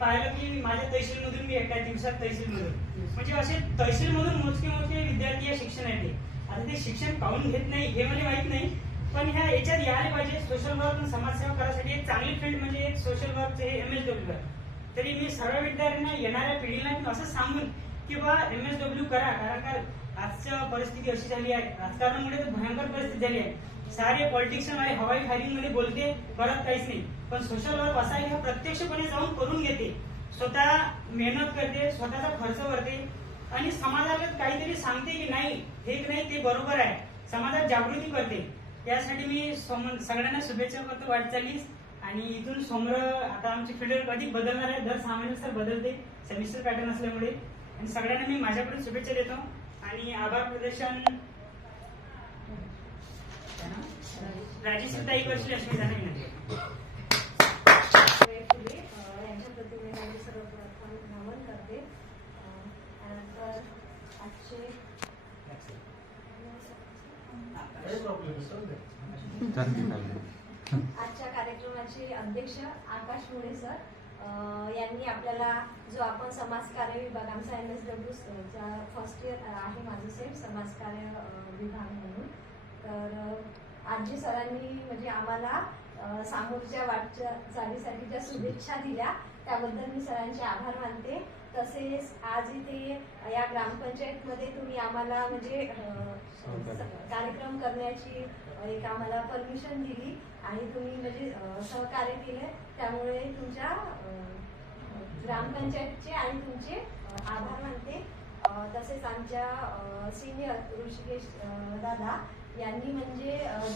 पाहिलं की माझ्या तहसीलमधून मी एका दिवसात तहसीलमधून म्हणजे असे तहसीलमधून मोजके विद्यार्थी या शिक्षण आहे. आता ते शिक्षण पाहून घेत नाही हे मला माहित नाही, पण ह्या याच्यात यायला पाहिजे. सोशल वर्क आणि समाजसेवा करायसाठी एक चांगली फील्ड म्हणजे एक सोशल वर्कचे MSW. तरी मी सर्व विद्यार्थ्यांना येणाऱ्या पिढीला असं सांगून की बा MSW करा, कारण का आजच्या परिस्थिती अशी झाली आहे, राजकारणामुळे तर भयंकर परिस्थिती झाली आहे. सारे पॉलिटिशियन आणि हवाई फायरिंग मध्ये बोलते, करत काहीच नाही. पण सोशल वर्क असा आहे की प्रत्यक्षपणे जाऊन करून घेते, स्वतः मेहनत करते, स्वतःचा खर्च करते आणि समाजाला काहीतरी सांगते की नाही हे नाही ते बरोबर आहे, समाजात जागृती करते. यासाठी मी सगळ्यांना शुभेच्छा करतो वाटचालीस. आणि इथून समोर आता आमची फील्ड अधिक बदलणार आहे, दर 6 महिन्यानुसार बदलते सेमिस्टर पॅटर्न असल्यामुळे. आणि सगळ्यांना मी माझ्याकडून शुभेच्छा देतो आणि आभार प्रदर्शन राजेश ताई करशील अशी त्यांना विनंती. यांच्या प्रतिमेला मी सर्वप्रथम नमन करते. त्यानंतर आजच्या कार्यक्रमाचे अध्यक्ष आकाश मुळे सर यांनी आपल्याला जो आपण समाजकार्य विभाग आमचा MSW चा फर्स्ट इयर आहे माझं सेम समाजकार्य विभाग म्हणून, तर आजी सरांनी म्हणजे आम्हाला समोरच्या वाटचालीसाठी ज्या शुभेच्छा दिल्या त्याबद्दल मी सरांचे आभार मानते. तसेच आज इथे या ग्रामपंचायतमध्ये तुम्ही आम्हाला म्हणजे कार्यक्रम करण्याची एक आम्हाला परमिशन दिली आणि तुम्ही म्हणजे सहकार्य केले, त्यामुळे तुमच्या ग्रामपंचायतचे आणि तुमचे आभार मानते. तसेच आमच्या सिनियर ऋषिकेश दादा यांनी म्हणजे